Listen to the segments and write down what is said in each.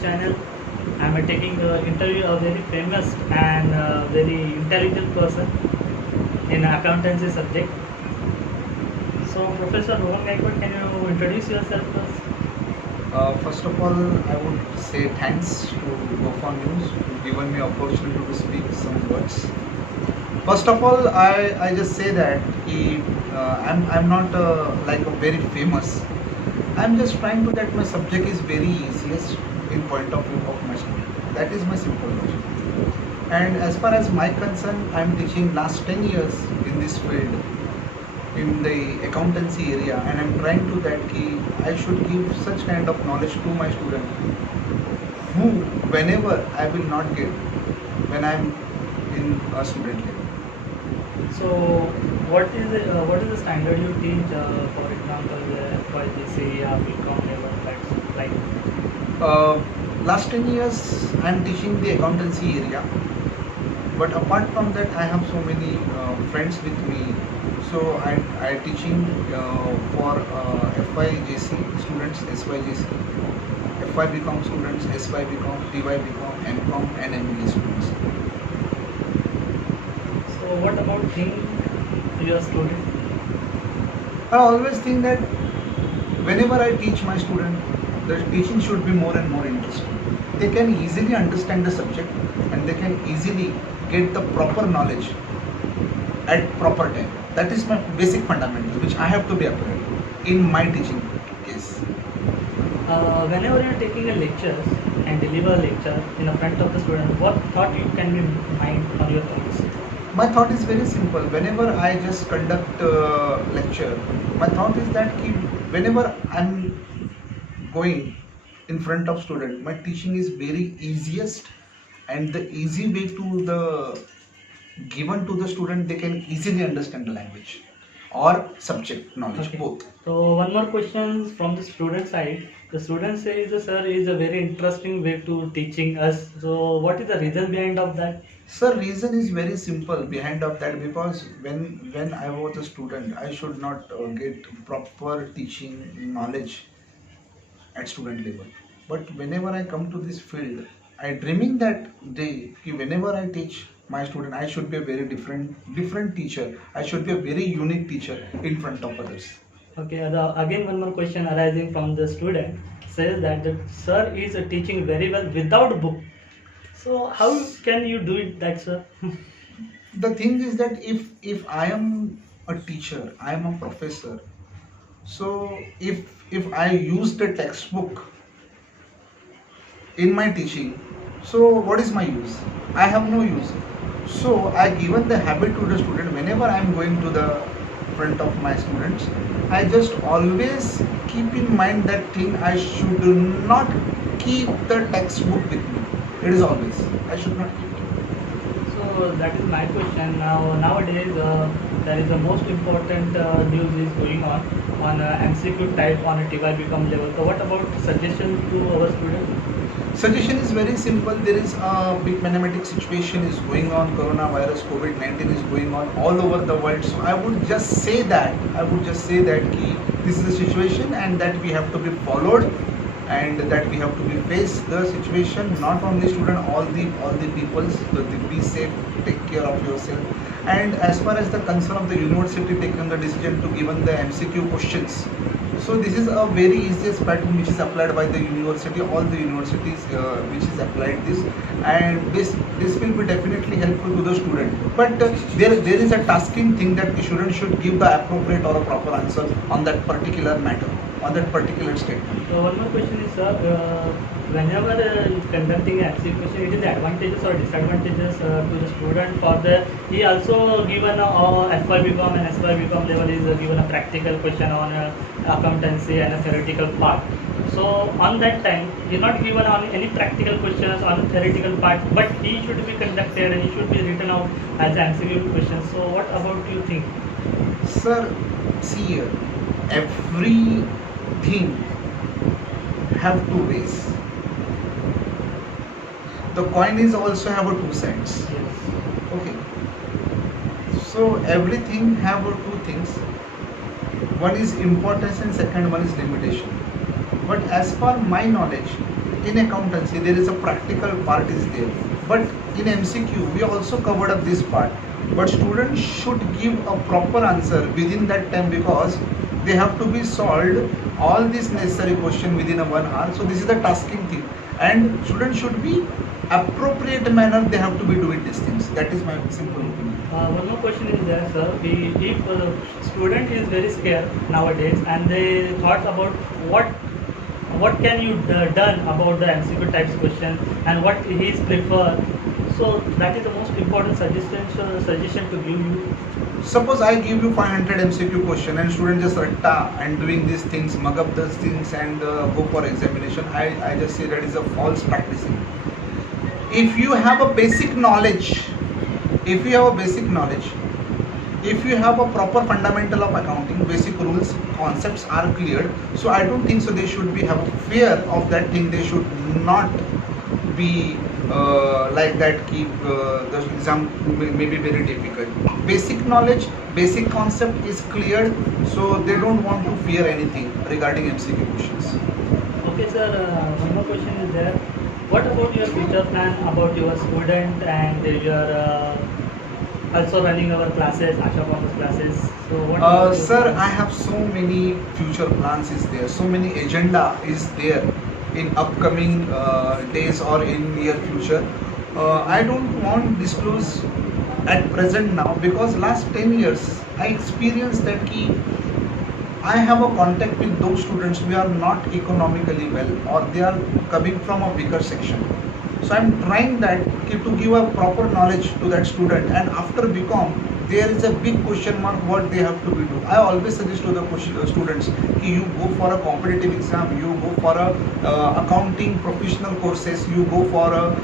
channel. I'm taking the interview of a very famous and very intelligent person in accountancy subject. So, Professor Rohan Gaikwad, can you introduce yourself first? First of all, I would say thanks to GoFar News for giving me opportunity to speak some words. First of all, I just say that I'm not like a very famous. I'm just trying to that my subject is very easiest in point of view of my student. That is my simple logic. And as far as my concern, I'm teaching last 10 years in this field in the accountancy area, and I'm trying to that key I should give such kind of knowledge to my student who whenever I will not get when I'm in a student level. So, what is the standard you teach? For example, FYGC, BCom level, that's like. Uh, Last 10 years I'm teaching the accountancy area, but apart from that I have so many friends with me. So I teaching for FYGC students, SYGC, FY BCom students, SY BCom, TY BCom, MCom and MBA students. So, what about thing your student? I always think that whenever I teach my student, the teaching should be more and more interesting. They can easily understand the subject and they can easily get the proper knowledge at proper time. That is my basic fundamentals which I have to be applied in my teaching case. Whenever you're taking a lecture and deliver a lecture in the front of the student, what thought you can be mind on your thoughts? My thought is very simple. Whenever I just conduct lecture, my thought is that whenever I'm going in front of student, my teaching is very easiest and the easy way to the given to the student, they can easily understand the language or subject knowledge, Okay. both. So one more question from the student side. The student says, "Sir, is a very interesting way to teaching us." So what is the reason behind of that? Sir, reason is very simple behind of that, because when I was a student, I should not get proper teaching knowledge at student level. But whenever I come to this field, I dreaming that day whenever I teach my student, I should be a very different teacher. I should be a very unique teacher in front of others. Okay. Again, one more question arising from the student says that the sir is teaching very well without book. So how can you do it, that sir? The thing is that if I am a teacher, I am a professor. So if I use the textbook in my teaching, so what is my use? I have no use. So I given the habit to the student, whenever I am going to the front of my students, I just always keep in mind that thing, I should not keep the textbook with me. It is always, I should not keep it. So that is my question. Nowadays, there is the most important news is going on MCQ type on a TY become level. So what about suggestion to our students? Suggestion is very simple. There is a big pandemic situation is going on. Coronavirus, COVID-19 is going on all over the world. So I would just say that this is the situation and that we have to be followed and that we have to be face the situation. Not only student, all the peoples. Be safe, take care of yourself. And as far as the concern of the university taking the decision to given the MCQ questions. So this is a very easiest pattern which is applied by the university, all the universities which is applied this, and this will be definitely helpful to the student. But there is a tasking thing that the student should give the appropriate or a proper answer on that particular matter, on that particular statement. So one more question is, sir, whenever conducting an MCQ question, it is advantages or disadvantages to the student for the, he also given FY BCom and SY BCom level is given a practical question on accountancy and a theoretical part. So on that time, he not given on any practical questions on theoretical part, but he should be conducted and he should be written out as an MCQ question. So what about you think? Sir, see here, everything have two ways. The coin is also have a two sides. Yes. Okay. So everything have a two things. One is importance and second one is limitation. But as per my knowledge, in accountancy there is a practical part is there, but in MCQ we also covered up this part. But students should give a proper answer within that time, because they have to be solved all these necessary question within a 1 hour. So this is the tasking thing, and students should be appropriate manner they have to be doing these things. That is my simple opinion. One more question is there, sir. If a student is very scared nowadays and they thought about what can you done about the MCQ types question and what he is prefer, so that is the most important suggestion to give you. Suppose I give you 500 MCQ question and student just ratta and doing these things, mug up those things and go for examination. I just say that is a false practicing. If you have a basic knowledge, if you have a proper fundamental of accounting, basic rules, concepts are cleared, so I don't think so they should be have a fear of that thing. They should not be like that, keep the exam may be very difficult. Basic knowledge, basic concept is cleared, so they don't want to fear anything regarding MCQ questions. Okay, sir. One more question is there. What about your future plan about your student and your also running our classes, Asha Commerce classes? So what? about your Sir, plans? I have so many future plans is there, so many agenda is there in upcoming days or in near future. I don't want to disclose at present now, because last 10 years I experienced that I have a contact with those students who are not economically well, or they are coming from a weaker section. So I'm trying that to give a proper knowledge to that student, and after BCom there is a big question mark what they have to be do. I always suggest to the students you go for a competitive exam, you go for a accounting professional courses, you go for a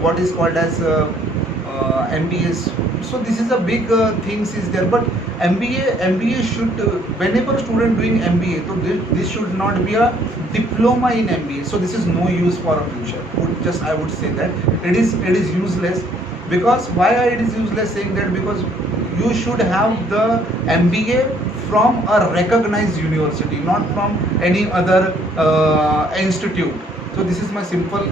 what is called as MBAs. So this is a big things is there, but MBA should whenever student doing MBA, so this should not be a diploma in MBA. So this is no use for a future. I would say that it is useless. Because why it is useless saying that? Because you should have the MBA from a recognized university, not from any other institute. So this is my simple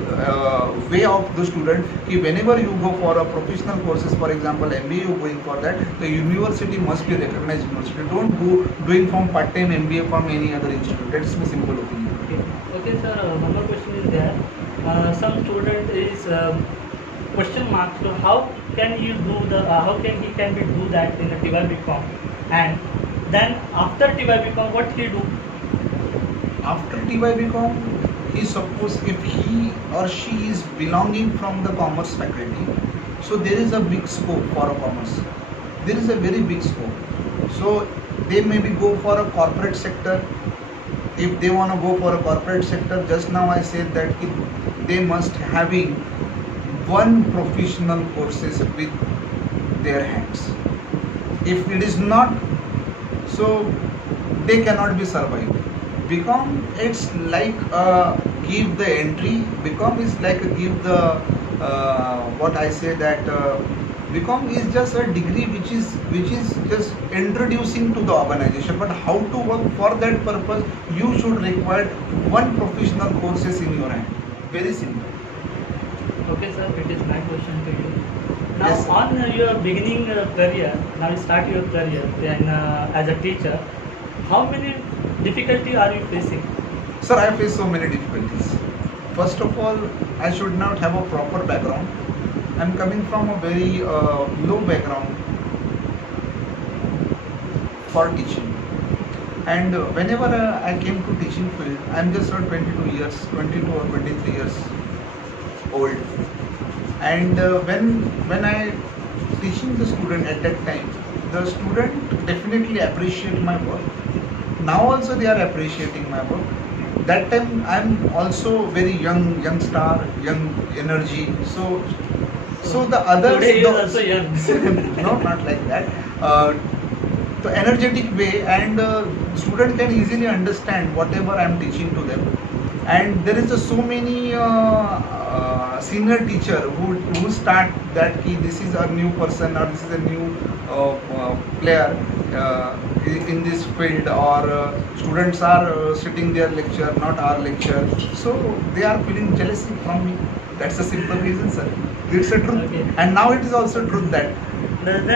way of the student. If whenever you go for a professional courses, for example MBA, you going for that, the university must be recognized university. Don't go doing from part-time MBA from any other institute. That is my simple opinion. Okay, sir. One more question is there. Some student is question mark. So how can you do the? How can he can be do that in a TY BCom? And then after TY BCom, what he do? After TY BCom, he suppose if he or she is belonging from the commerce faculty, so there is a big scope for a commerce. There is a very big scope. So they maybe go for a corporate sector. If they want to go for a corporate sector, just now I said that they must having one professional courses with their hands. If it is not, so they cannot be survived. BCom it's like give the entry. BCom is like give the what I say that BCom is just a degree which is just introducing to the organization. But how to work for that purpose, you should require one professional courses in your hand. Very simple. Okay, sir. It is my question to you. Now, Yes, sir. on your beginning career, now you start your career then as a teacher. How many difficulty are you facing? Sir, I face so many difficulties. First of all, I should not have a proper background. I'm coming from a very low background for teaching. And whenever I came to teaching field, I'm just around 22 years, 22 or 23 years old. And when I teaching the student at that time, the student definitely appreciate my work. Now also they are appreciating my work. That time I'm also very young star, young energy. So the others, Today you are also young. no, not like that. The energetic way, and student can easily understand whatever I'm teaching to them. And there is so many senior teacher who start that key, this is a new person or this is a new player in this field, or students are sitting their lecture, not our lecture, so they are feeling jealousy from me. That's the simple reason, sir. It's a truth. Okay. And now it is also truth that. Then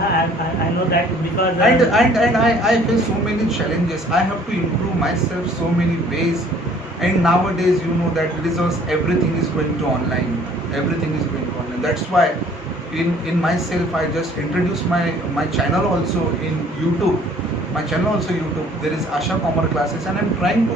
I know that because And I face so many challenges. I have to improve myself so many ways. And nowadays, you know that because everything is going to online. Everything is going to online. That's why in myself I just introduce my channel also in YouTube. My channel also YouTube. There is Asha Commerce classes, and I'm trying to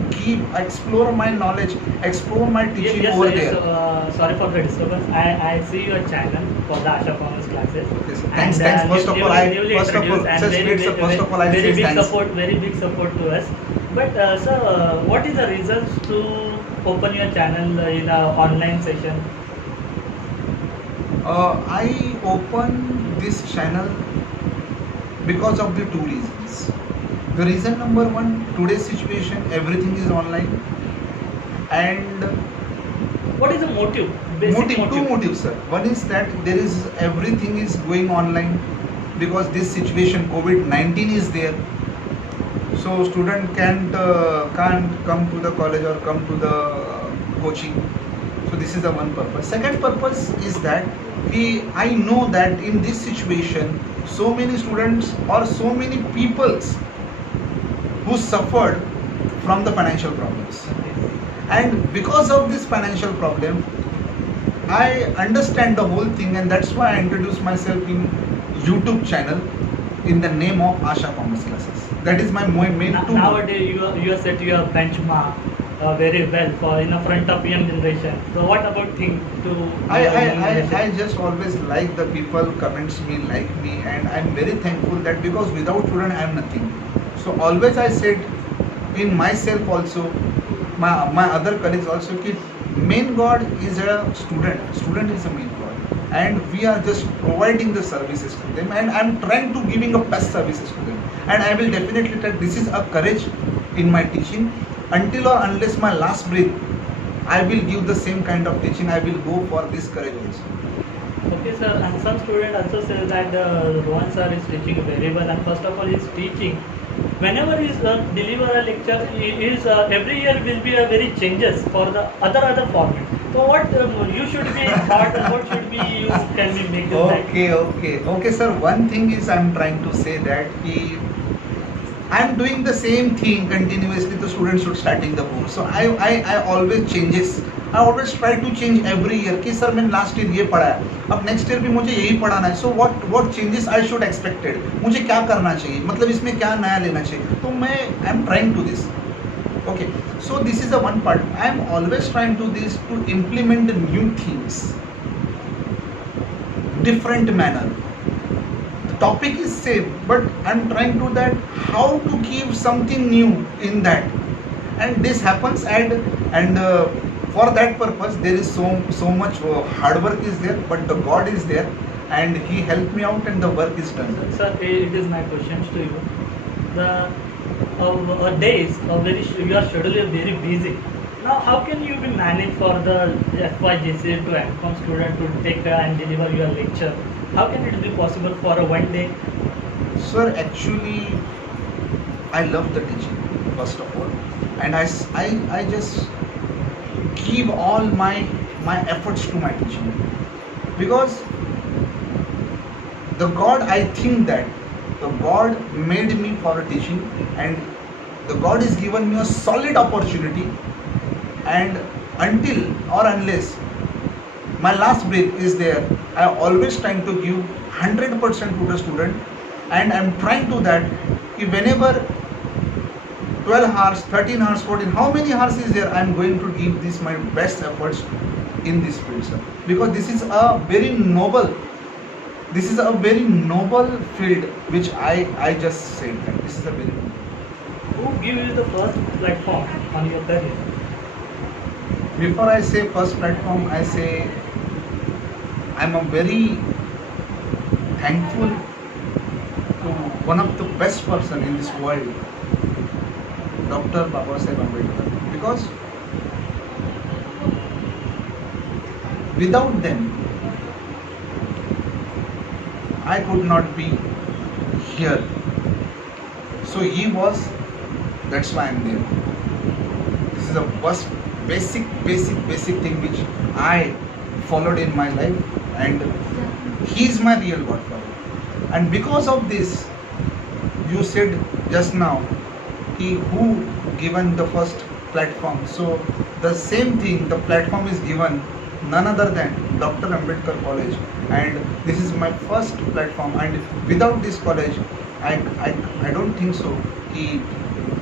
explore my knowledge, explore my teaching yes, over sir, yes, there. sorry for the disturbance. I see your channel for the Asha Commerce classes. Okay, sir. And, Thanks. First of all, first of all, I very say big thanks. support, very big support to us. But sir, what is the results to open your channel in a online session? I open this channel because of the two reasons. The reason number one, today's situation, everything is online, and What is the motive? two motives, sir. One is that there is everything is going online because this situation COVID-19 is there, so student can't come to the college or come to the coaching. So this is the one purpose. Second purpose is that I know that in this situation, so many students or so many peoples who suffered from the financial problems. And because of this financial problem, I understand the whole thing, and that's why I introduced myself in YouTube channel in the name of Asha Commerce Classes. That is my main tool. Nowadays, you are set your benchmark very well for in the front of young generation. So what about thing to I just always like the people comments me, like me, and I'm very thankful that because without student I am nothing. So always I said in myself also, my other colleagues also, कि main God is a student is a main God, and we are just providing the services to them, and I'm trying to giving a best services to them, and I will definitely tell this is a courage in my teaching. Until or unless my last breath, I will give the same kind of teaching. I will go for this courage also. Okay, sir. And some student also say that Rohan sir is teaching very well, and first of all, he is teaching. Whenever he deliver a lecture, he is every year will be a very changes for the other format. So what you should be taught, and what should be you can be make it like? Okay, sir. One thing is I'm trying to say that I'm doing the same thing continuously. The students should starting the course. So I always changes. I always try to change every year. कि sir मैंने last year ये पढ़ा है, अब next year भी मुझे यही पढ़ाना है. So what changes I should expected, मुझे क्या करना चाहिए, मतलब इसमें क्या नया लेना चाहिए. तो मैं I am trying to this. Okay, so this is the one part. I am always trying to this to implement new things, different manner. The topic is same, but I'm trying to that how to give something new in that, and this happens and for that purpose there is so much hard work is there, but the God is there, and He helped me out, and the work is done. Sir, it is my questions to you. The days are very your schedule is very busy. Now, how can you be managed for the FYGC to MCOM student to take and deliver your lecture? How can it be possible for a one day? Sir, actually, I love the teaching first of all, and I just give all my efforts to my teaching, because the God, I think that the God made me for a teaching, and the God has given me a solid opportunity, and until or unless my last breath is there, I always trying to give 100% to the student, and I'm trying to that whenever 12 hours, 13 hours, 14, how many hours is there, I'm going to give this my best efforts in this field, sir. Because this is a very noble field which I just said that this is a very noble. Who give you the first platform on your career? Before I say first platform, I say I'm a very thankful to one of the best person in this world, Dr. Babasaheb Ambedkar, because Without them, I could not be here. So he was, that's why I'm there. This is a first basic thing which I followed in my life, and he is my real godfather. And because of this, you said just now, he who given the first platform. So the same thing, the platform is given none other than Dr. Ambedkar College, and this is my first platform. And without this college, I don't think so. He,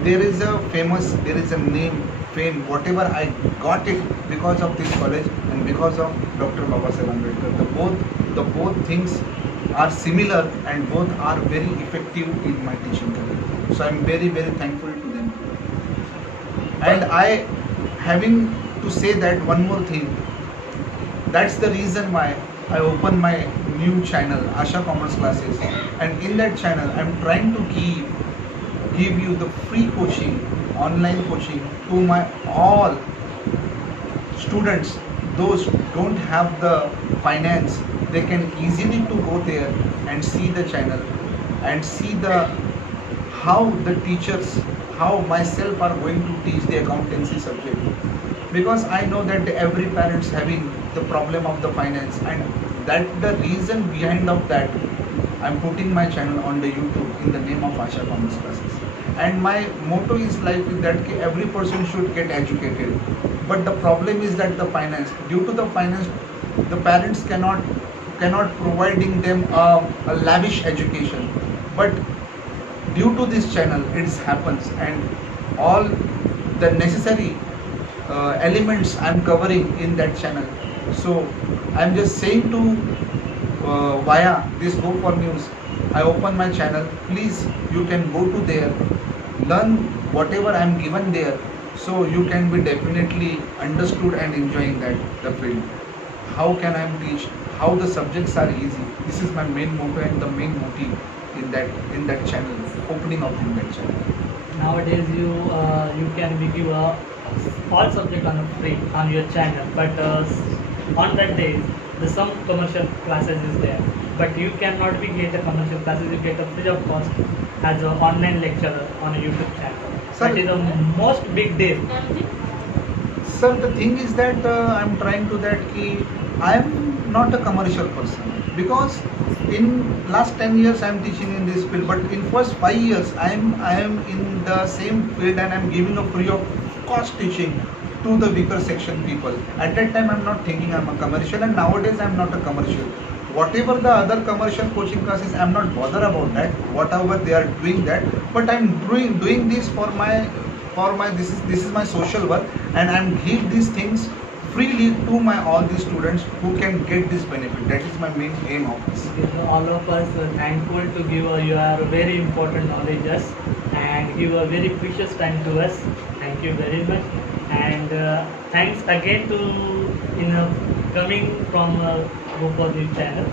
there is a famous, there is a name, fame, whatever I got it because of this college and because of Dr. Babasaheb Ambedkar. The both things are similar and both are very effective in my teaching career. So I'm very thankful to them. And I having to say that one more thing. That's the reason why I opened my new channel, Asha Commerce Classes. And in that channel, I'm trying to give you the free coaching, online coaching to my all students. Those don't have the finance, they can easily to go there and see the channel and see the how the teachers, how myself are going to teach the accountancy subject. Because I know that every parent's having the problem of the finance, and that the reason behind of that, I'm putting my channel on the YouTube in the name of Asha Commerce Classes. And my motto is like that every person should get educated. But the problem is that the finance, due to the finance, the parents cannot providing them a lavish education. But due to this channel, it happens, and all the necessary elements I'm covering in that channel. So I'm just saying to via this Go for News, I open my channel. Please, you can go to there, learn whatever I'm given there, so you can be definitely understood and enjoying that the field. How can I teach? How the subjects are easy. This is my main motto and the main motive in that channel, opening of in that channel. Nowadays, you can be give all subject on a free on your channel, but on that day, the some commercial classes is there. But you cannot be get a commercial classes. You get a free of cost as an online lecturer on a YouTube channel. Sir, that is the most big deal. Sir, the thing is that I'm trying to that ki I am not a commercial person, because in last 10 years I'm teaching in this field, but in first 5 years I am in the same field and I'm giving a free of cost teaching to the weaker section people. At that time I'm not thinking I'm a commercial, and nowadays I'm not a commercial. Whatever the other commercial coaching classes, I'm not bothered about that, whatever they are doing that, but I'm doing this for my this is my social work, and I'm give these things freely to my all these students who can get this benefit. That is my main aim of this. All of us are thankful to give your very important knowledges and give a very precious time to us. Thank you very much, and thanks again to coming from Go for the channel.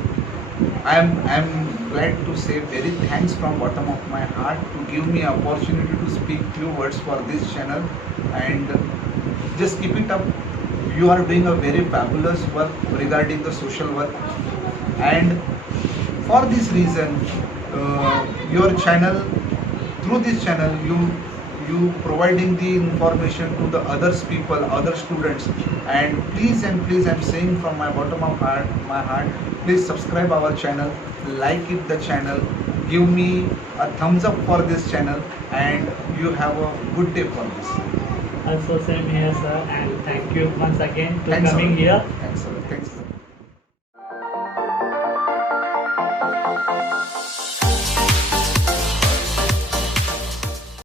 I'm glad to say very thanks from bottom of my heart to give me opportunity to speak few words for this channel, and just keep it up. You are doing a very fabulous work regarding the social work, and for this reason your channel, through this channel you providing the information to the others people, other students, and please I'm saying from my bottom of my heart, please subscribe our channel, like it the channel, give me a thumbs up for this channel, and you have a good day for this. Also same here, sir, and thank you once again to Thanks a coming lot. here. Thanks a lot. Thanks a lot.